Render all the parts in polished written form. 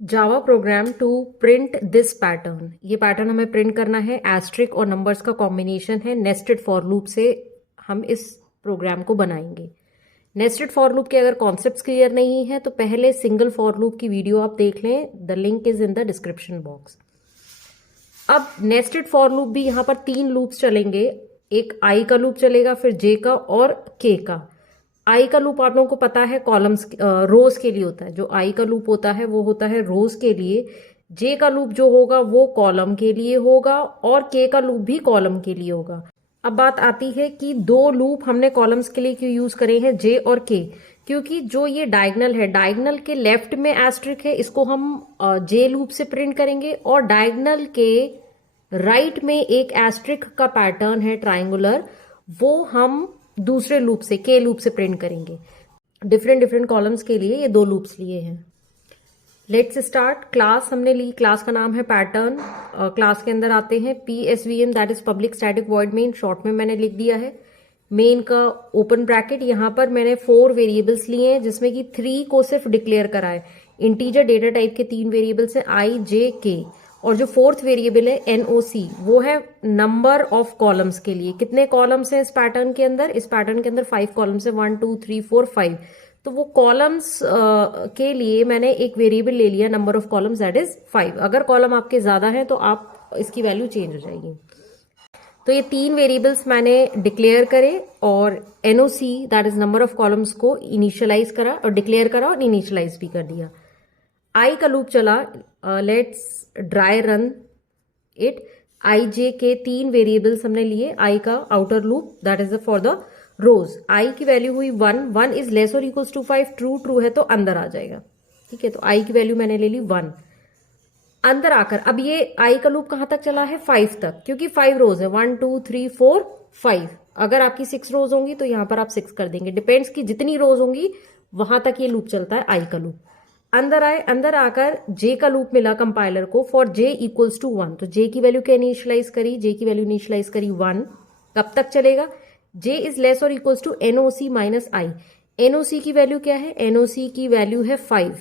Java program to print this pattern. ये pattern हमें print करना है, एस्ट्रिक और नंबर्स का कॉम्बिनेशन है। नेस्टेड फॉर लूप से हम इस प्रोग्राम को बनाएंगे। नेस्टेड फॉर लूप के अगर कॉन्सेप्ट्स क्लियर नहीं है तो पहले सिंगल फॉर लूप की वीडियो आप देख लें, the link is in the description box. अब नेस्टेड फॉर लूप भी यहाँ पर 3 लूप्स चलेंगे। एक आई का लूप चलेगा, फिर जे का और के का। आई का लूप आप लोगों को पता है कॉलम्स रोज के लिए होता है। जो आई का लूप होता है वो होता है रोज के लिए। जे का लूप जो होगा वो कॉलम के लिए होगा और के का लूप भी कॉलम के लिए होगा। अब बात आती है कि 2 लूप हमने कॉलम्स के लिए क्यों यूज करे हैं, जे और के। क्योंकि जो ये डायगनल है, डायगनल के लेफ्ट में एस्ट्रिक है, इसको हम जे लूप से प्रिंट करेंगे। और डायगनल के राइट में एक एस्ट्रिक का पैटर्न है ट्राइंगुलर, वो हम दूसरे लूप से, के लूप से प्रिंट करेंगे। डिफरेंट डिफरेंट कॉलम्स के लिए ये 2 लूप्स लिए हैं। Let's start. क्लास हमने ली, क्लास का नाम है पैटर्न। क्लास के अंदर आते हैं, PSVM that is public static void main, short में मैंने लिख दिया है। मेन का ओपन ब्रैकेट, यहां पर मैंने 4 वेरिएबल्स लिए हैं जिसमें कि 3 को सिर्फ डिक्लेयर करा है। इंटीजर डेटा टाइप के 3 वेरिएबल्स हैं, आई जे के। और जो 4th वेरिएबल है NOC, वो है नंबर ऑफ कॉलम्स के लिए। कितने कॉलम्स हैं इस पैटर्न के अंदर? इस पैटर्न के अंदर 5 कॉलम्स है, 1 2 3 4 5। तो वो कॉलम्स के लिए मैंने एक वेरिएबल ले लिया, number of columns that is 5। अगर कॉलम आपके ज्यादा हैं तो आप इसकी वैल्यू चेंज हो जाएगी। तो ये 3 वेरिएबल्स मैंने डिक्लेयर करे और NOC that is number of columns को इनिशियलाइज करा और डिक्लेयर करा और इनिशियलाइज भी कर दिया। आई का लूप चला, let's dry run it. I J K 3 variables हमने लिए। आई का outer loop that is for the rows. I की वैल्यू हुई 1, 1 इज लेस और इक्वल्स टू 5, ट्रू ट्रू है तो अंदर आ जाएगा। ठीक है, तो आई की वैल्यू मैंने ले ली 1। अंदर आकर अब ये आई का लूप कहां तक चला है? 5 तक, क्योंकि 5 रोज है, 1 2 3 4 5। अगर आपकी 6 रोज होंगी तो यहां पर आप 6 कर देंगे, डिपेंड्स की जितनी रोज होंगी वहां तक ये लूप चलता है आई का लूप। अंदर आए, अंदर आकर जे का लूप मिला कंपाइलर को, फॉर जे इक्वल्स टू 1। तो जे की वैल्यू क्या इनिशियलाइज करी? जे की वैल्यू इनिशियलाइज करी 1। कब तक चलेगा? जे इज लेस और equals to NOC minus I. NOC की वैल्यू क्या है? NOC की वैल्यू है 5।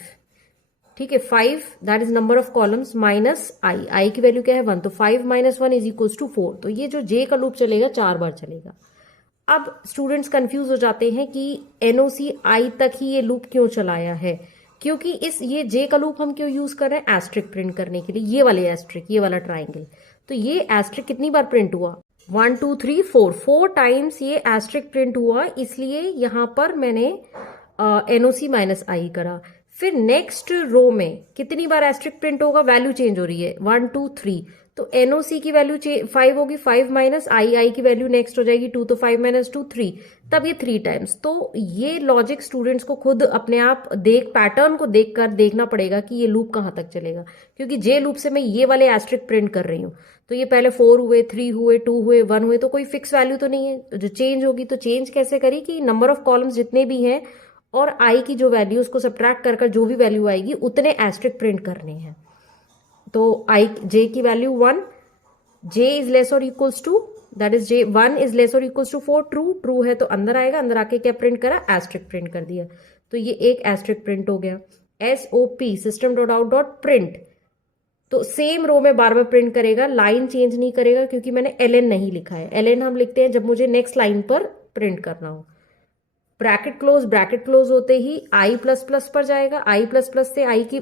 ठीक है, 5 that is number of columns minus I. I की वैल्यू क्या है? 1। तो 5 माइनस 1 इज इक्वल्स टू 4। तो ये जो जे का लूप चलेगा 4 बार चलेगा। अब स्टूडेंट्स कंफ्यूज हो जाते हैं कि NOC आई तक ही ये लूप क्यों चलाया है, क्योंकि ये जे का लूप हम क्यों यूज कर रहे हैं? एस्ट्रिक प्रिंट करने के लिए। ये वाले एस्ट्रिक, ये वाला ट्राइंगल। तो ये एस्ट्रिक कितनी बार प्रिंट हुआ? 1 2 3 4 टाइम्स ये एस्ट्रिक प्रिंट हुआ, इसलिए यहां पर मैंने NOC माइनस आई करा। फिर नेक्स्ट रो में कितनी बार एस्ट्रिक प्रिंट होगा? वैल्यू चेंज हो रही है, 1 2 3। तो NOC की वैल्यू 5 होगी, 5 माइनस आई की वैल्यू नेक्स्ट हो जाएगी 2। तो 5 माइनस 2 3, तब ये 3 टाइम्स। तो ये लॉजिक स्टूडेंट्स को खुद अपने आप पैटर्न को देखकर देखना पड़ेगा कि ये लूप कहां तक चलेगा, क्योंकि जे लूप से मैं ये वाले एस्ट्रिक प्रिंट कर रही हूं। तो ये पहले 4 हुए, 3 हुए, 2 हुए, 1 हुए, तो कोई फिक्स वैल्यू तो नहीं है। तो जो चेंज होगी, तो चेंज कैसे करी कि नंबर ऑफ कॉलम्स जितने भी हैं और आई की जो वैल्यू उसको सब्ट्रैक्ट कर जो भी वैल्यू आएगी उतने एस्ट्रिक प्रिंट करने हैं। तो आई जे की वैल्यू 1, जे इज लेस और equals to that is J 1 is less और इक्वल्स टू 4, ट्रू ट्रू है तो अंदर आएगा। अंदर आके क्या प्रिंट करा? एस्ट्रिक प्रिंट कर दिया। तो ये एक एस्ट्रिक प्रिंट हो गया। SOP system dot out dot print, तो सेम रो में बार बार प्रिंट करेगा, लाइन चेंज नहीं करेगा, क्योंकि मैंने LN नहीं लिखा है। LN हम लिखते हैं जब मुझे नेक्स्ट लाइन पर प्रिंट करना हो। ब्रैकेट क्लोज होते ही आई प्लस प्लस पर जाएगा। आई प्लस प्लस से आई की,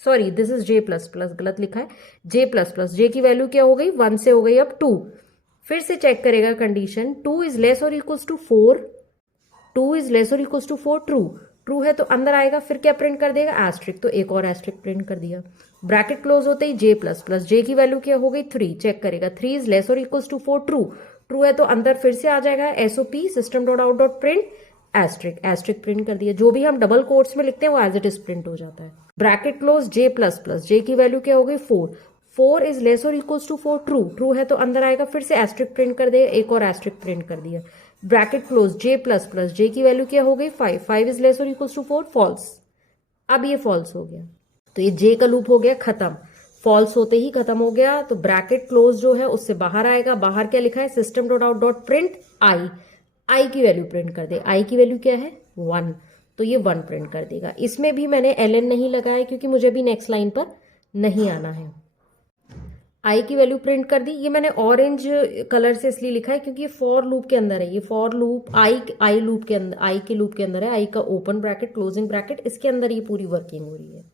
sorry this is J plus plus, गलत लिखा है, जे प्लस प्लस। जे की वैल्यू क्या हो गई? 1 से हो गई अब 2। फिर से चेक करेगा कंडीशन, 2 इज लेस और इक्वल्स टू 4, 2 इज लेस और इक्वल्स टू 4, ट्रू ट्रू है तो अंदर आएगा। फिर क्या प्रिंट कर देगा? एस्ट्रिक। तो एक और एस्ट्रिक प्रिंट कर दिया। ब्रैकेट क्लोज होते ही जे प्लस प्लस, जे की वैल्यू क्या हो गई? 3। चेक करेगा, 3 इज लेस और इक्वल्स टू 4, ट्रू ट्रू है तो अंदर फिर से आ जाएगा SOP system dot out dot print asterisk. Asterisk print कर दिया। जो भी हम डबल कोट्स में लिखते हैं वो एज इट इज प्रिंट हो जाता है। ब्रैकेट क्लोज जे प्लस प्लस, जे की वैल्यू क्या हो गई? 4, 4 इज लेस और इक्वल्स टू 4, ट्रू ट्रू है तो अंदर आएगा। फिर से एस्ट्रिक प्रिंट कर दिया, एक और एस्ट्रिक प्रिंट कर दिया। ब्रैकेट क्लोज जे प्लस प्लस, जे की वैल्यू क्या हो गई? 5, 5 इज लेस और इक्वल्स टू 4, फॉल्स। अब ये फॉल्स हो गया, तो ये जे का लूप हो गया खत्म। फॉल्स होते ही खत्म हो गया। तो ब्रैकेट क्लोज जो है उससे बाहर आएगा। बाहर क्या लिखा है? System dot out dot print I. I की वैल्यू प्रिंट कर दे। आई की वैल्यू क्या है? 1। तो ये 1 प्रिंट कर देगा। इसमें भी मैंने ln नहीं लगाया क्योंकि मुझे अभी नेक्स्ट लाइन पर नहीं आना है। आई की वैल्यू प्रिंट कर दी। ये मैंने ऑरेंज कलर से इसलिए लिखा है क्योंकि ये फॉर लूप के अंदर है। ये फॉर लूप आई लूप के अंदर, आई के लूप के अंदर है। आई का ओपन ब्रैकेट क्लोजिंग ब्रैकेट, इसके अंदर ये पूरी वर्किंग हो रही है।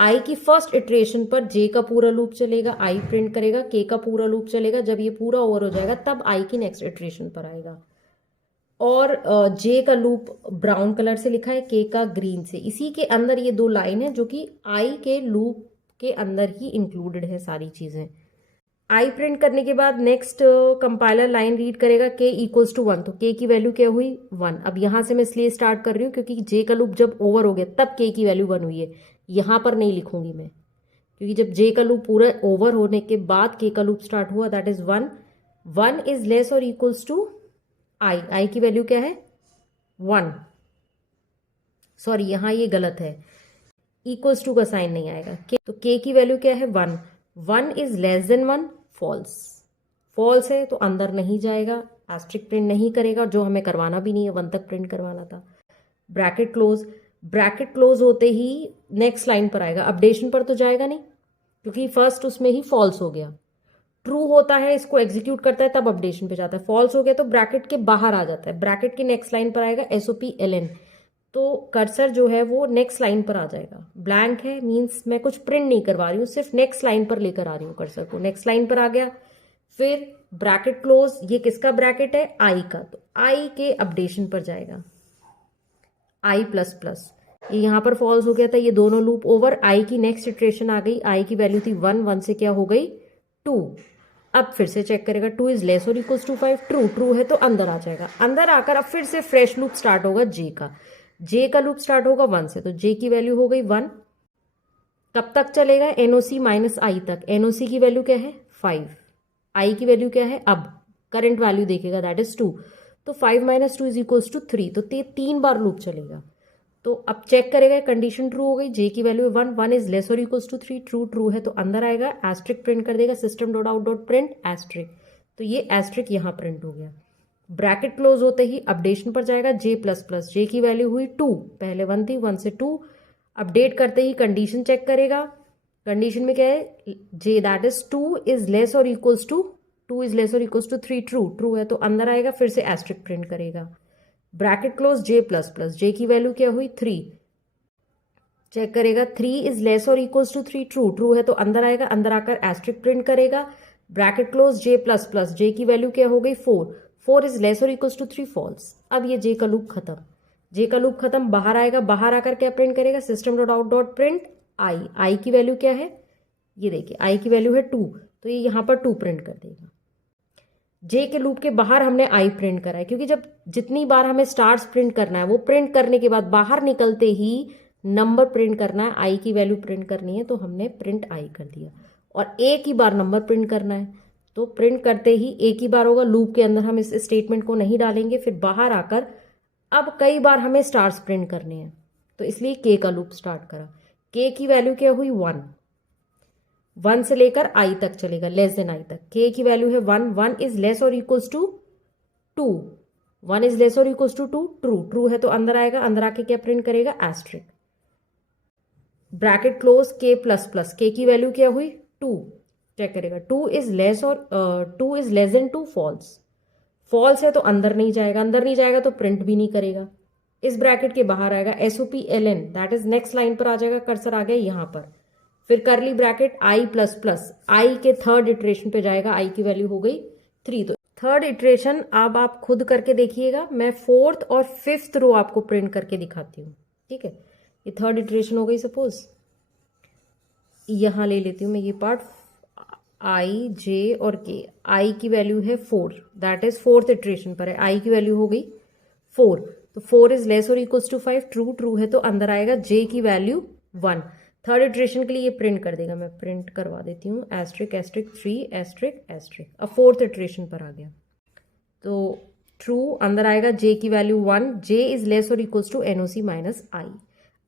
आई की फर्स्ट इटरेशन पर जे का पूरा लूप चलेगा, आई प्रिंट करेगा, के का पूरा लूप चलेगा। जब ये पूरा ओवर हो जाएगा तब आई की नेक्स्ट इटरेशन पर आएगा। और जे का लूप ब्राउन कलर से लिखा है, के का ग्रीन से। इसी के अंदर ये 2 लाइन है जो कि आई के लूप के अंदर ही इंक्लूडेड है सारी चीजें। आई प्रिंट करने के बाद नेक्स्ट कंपाइलर लाइन रीड करेगा के इक्वल्स टू 1, तो के की वैल्यू क्या हुई 1। अब यहां से मैं इसलिए स्टार्ट कर रही हूँ क्योंकि जे का लूप जब ओवर हो गया तब के की वैल्यू 1 हुई है। यहां पर नहीं लिखूंगी मैं क्योंकि जब जे का लूप पूरा ओवर होने के बाद के का लूप स्टार्ट हुआ, दैट इज 1। 1 इज लेस और इक्वल्स टू आई। आई की वैल्यू क्या है 1। सॉरी यहां ये गलत है, इक्वल्स टू का साइन नहीं आएगा। तो के की वैल्यू क्या है 1। 1 is less than 1, false. False है तो अंदर नहीं जाएगा, एस्ट्रिक प्रिंट नहीं करेगा, जो हमें करवाना भी नहीं है, 1 तक प्रिंट करवाना था। ब्रैकेट क्लोज, ब्रैकेट क्लोज होते ही नेक्स्ट लाइन पर आएगा। अपडेशन पर तो जाएगा नहीं क्योंकि फर्स्ट उसमें ही फॉल्स हो गया। ट्रू होता है, इसको एग्जीक्यूट करता है तब अपडेशन पे जाता है। फॉल्स हो गया तो ब्रैकेट के बाहर आ जाता है। ब्रैकेट के नेक्स्ट लाइन पर आएगा SOP-LN, तो कर्सर जो है वो नेक्स्ट लाइन पर आ जाएगा। ब्लैंक है मींस मैं कुछ प्रिंट नहीं करवा रही हूँ, सिर्फ नेक्स्ट लाइन पर लेकर आ रही हूँ कर्सर को। नेक्स्ट लाइन पर आ गया, फिर ब्रैकेट क्लोज। ये किसका ब्रैकेट है आई का, तो आई के अपडेशन पर जाएगा आई प्लस प्लस। ये यहां पर फॉल्स हो गया था, ये दोनों लूप ओवर। आई की नेक्स्ट इटरेशन आ गई, आई की वैल्यू थी 1, 1 से क्या हो गई 2। अब फिर से चेक करेगा 2 इज लेस और इक्वल्स टू 5। ट्रू, ट्रू है तो अंदर आ जाएगा। अंदर आकर अब फिर से फ्रेश लूप स्टार्ट होगा जे का। जे का लूप स्टार्ट होगा 1 से, तो जे की वैल्यू हो गई 1। कब तक चलेगा NOC माइनस आई तक। NOC की वैल्यू क्या है 5, आई की वैल्यू क्या है, अब करंट वैल्यू देखेगा दैट इज 2, तो 5 माइनस 2 इज इक्वल्स टू 3, तो 3 बार लूप चलेगा। तो अब चेक करेगा कंडीशन ट्रू हो गई, जे की वैल्यू 1, 1 इज लेस और इक्वल्स टू 3, ट्रू, ट्रू है तो अंदर आएगा। एस्ट्रिक प्रिंट कर देगा system dot out dot print asterisk, तो ये एस्ट्रिक यहां प्रिंट हो गया। ब्रैकेट क्लोज होते ही अपडेशन पर जाएगा जे प्लस प्लस। जे की वैल्यू हुई 2, पहले 1 थी, 1 से 2। अपडेट करते ही कंडीशन चेक करेगा। कंडीशन में क्या है जे दैट इज 2 इज लेस और इक्वल्स टू 2 इज लेस और इक्वल्स टू 3, ट्रू, ट्रू है तो अंदर आएगा। फिर से एस्ट्रिक प्रिंट करेगा। ब्रैकेट क्लोज जे प्लस प्लस। जे की वैल्यू क्या हुई 3, चेक करेगा 3 इज लेस और इक्वल्स टू 3, ट्रू, ट्रू है तो अंदर आएगा। अंदर आकर एस्ट्रिक प्रिंट करेगा। ब्रैकेट क्लोज जे प्लस प्लस। जे की वैल्यू क्या हो गई 4, 4 इज लेस और इक्वल्स टू 3, फॉल्स। अब ये जे का लूप खत्म। जे का लूप खत्म, बाहर आएगा। बाहर आकर क्या प्रिंट करेगा system dot out dot print I. I की वैल्यू क्या है, ये देखिए आई की वैल्यू है 2, तो ये यहां पर 2 प्रिंट कर देगा। जे के लूप के बाहर हमने आई प्रिंट करा है क्योंकि जब जितनी बार हमें स्टार्स प्रिंट करना है वो प्रिंट करने के बाद बाहर निकलते ही नंबर प्रिंट करना है, आई की वैल्यू प्रिंट करनी है, तो हमने प्रिंट आई कर दिया। और एक ही बार नंबर प्रिंट करना है तो प्रिंट करते ही एक ही बार होगा। लूप के अंदर हम इस स्टेटमेंट को नहीं डालेंगे। फिर बाहर आकर अब कई बार हमें स्टार्स प्रिंट करने हैं तो इसलिए के का लूप स्टार्ट करा। के की वैल्यू क्या हुई 1, 1 से लेकर आई तक चलेगा, लेस देन आई तक। के की वैल्यू है 1, 1 इज लेस और इक्वल्स टू 2, 1 इज लेस और इक्वल्स टू 2, ट्रू, ट्रू है तो अंदर आएगा। अंदर आके क्या प्रिंट करेगा एस्ट्रिक। ब्रैकेट क्लोज के प्लस प्लस। के की वैल्यू क्या हुई 2, चेक करेगा 2 इज लेस और 2 is less than 2, false. False है तो अंदर नहीं जाएगा। अंदर नहीं जाएगा तो प्रिंट भी नहीं करेगा। इस ब्रैकेट के बाहर आएगा SOP-LN, that is next line पर आ जाएगा। कर्सर आ गया यहां पर। फिर करली ब्रैकेट आई प्लस प्लस। आई के थर्ड इटरेशन पे जाएगा। आई की वैल्यू हो गई 3, तो थर्ड इटरेशन अब आप खुद करके देखिएगा। मैं 4th और 5th रो आपको प्रिंट करके दिखाती हूँ, ठीक है। ये थर्ड इटरेशन हो गई। सपोज यहां ले लेती हूँ मैं ये पार्ट, आई जे और के। आई की वैल्यू है 4, दैट इज 4th इटरेशन पर है। आई की वैल्यू हो गई 4, तो 4 इज लेस और इक्वल्स टू 5, ट्रू, ट्रू है तो अंदर आएगा। जे की वैल्यू 1। थर्ड इटरेशन के लिए ये प्रिंट कर देगा। मैं प्रिंट करवा देती हूँ एस्ट्रिक एस्ट्रिक 3 एस्ट्रिक एस्ट्रिक। अब 4th इटरेशन पर आ गया तो ट्रू, अंदर आएगा। जे की वैल्यू 1, जे इज लेस और equals to NOC minus I.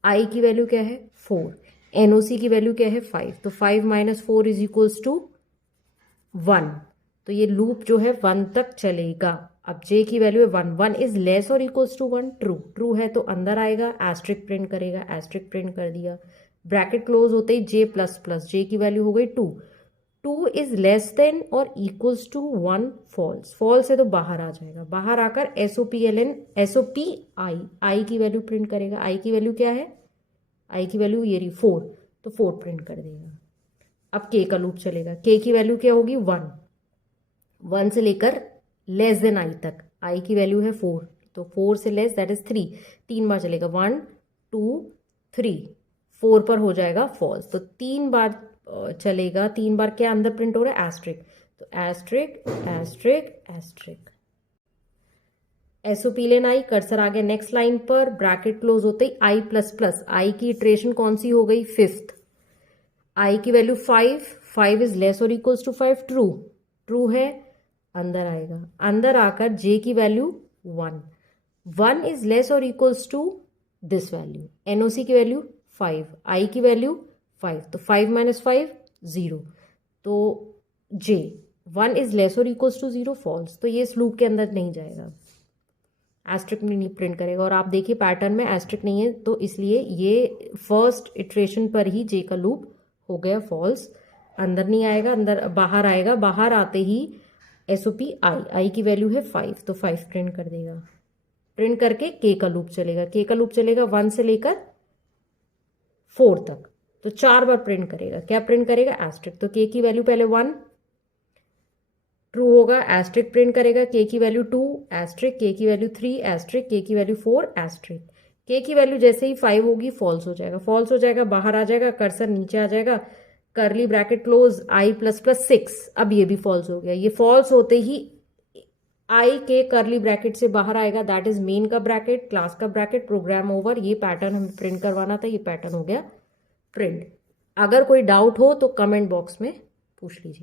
I की वैल्यू क्या है 4, NOC की वैल्यू क्या है 5, तो 5 माइनस 4 इज इक्वल्स टू 1, तो ये लूप जो है 1 तक चलेगा। अब जे की वैल्यू है 1, 1 इज लेस और इक्वल्स टू 1, ट्रू, ट्रू है तो अंदर आएगा, एस्ट्रिक प्रिंट करेगा, एस्ट्रिक प्रिंट कर दिया, ब्रैकेट क्लोज होते ही जे प्लस प्लस, जे की वैल्यू हो गई 2, 2 इज लेस देन और इक्वल्स टू 1, फॉल्स, फॉल्स है तो बाहर आ जाएगा, बाहर आकर एसओपी आई की वैल्यू प्रिंट करेगा, आई की वैल्यू क्या है, आई की वैल्यू ये रही 4, तो 4 प्रिंट कर देगा। अब के का लूप चलेगा, के की वैल्यू क्या होगी 1, 1 से लेकर लेस देन आई तक, आई की वैल्यू है 4, तो 4 से लेस दैट इज 3, 3 बार चलेगा 1 2 3, 4 पर हो जाएगा फॉल्स, तो 3 बार चलेगा, 3 बार क्या अंदर प्रिंट हो रहा है, एस्ट्रिक, तो एस्ट्रिक एस्ट्रिक एस्ट्रिक, एसओपी लेना आई, कर्सर आ गया नेक्स्ट लाइन पर, ब्रैकेट क्लोज होते ही आई प्लस प्लस, आई की इटरेशन कौन सी हो गई, 5th, आई की वैल्यू 5, 5 इज लेस और इक्वल्स टू 5, ट्रू, ट्रू है, अंदर आएगा, अंदर आकर जे की वैल्यू 1, 1 इज लेस और equals to this value, NOC की वैल्यू 5, आई की वैल्यू 5, तो 5 माइनस 5 0, तो जे 1 इज लेस और इक्वल्स टू 0, फॉल्स, तो ये इस लूप के अंदर नहीं जाएगा, एस्ट्रिक नहीं प्रिंट करेगा, और आप देखिए पैटर्न में एस्ट्रिक नहीं है तो इसलिए ये फर्स्ट इटरेशन पर ही जे का लूप हो गया फॉल्स, अंदर नहीं आएगा, अंदर बाहर आएगा, बाहर आते ही एसओपी आई की वैल्यू है 5, तो 5 प्रिंट कर देगा, प्रिंट करके के का लूप चलेगा, के का लूप चलेगा 1 से लेकर 4 तक, तो 4 बार प्रिंट करेगा, क्या प्रिंट करेगा, एस्ट्रिक, तो के की वैल्यू पहले 1 ट्रू होगा, एस्ट्रिक प्रिंट करेगा, के की वैल्यू 2 एस्ट्रिक, के की वैल्यू 3 एस्ट्रिक, के की वैल्यू 4 एस्ट्रिक, के की वैल्यू जैसे ही 5 होगी फॉल्स हो जाएगा, फॉल्स हो जाएगा, बाहर आ जाएगा, कर्सर नीचे आ जाएगा, करली ब्रैकेट क्लोज आई प्लस प्लस 6, अब ये भी फॉल्स हो गया, ये फॉल्स होते ही आई के करली ब्रैकेट से बाहर आएगा, दैट इज मेन का ब्रैकेट, क्लास का ब्रैकेट, प्रोग्राम ओवर, ये पैटर्न हमें प्रिंट करवाना था, ये पैटर्न हो गया प्रिंट। अगर कोई डाउट हो तो कमेंट बॉक्स में पूछ लीजिए।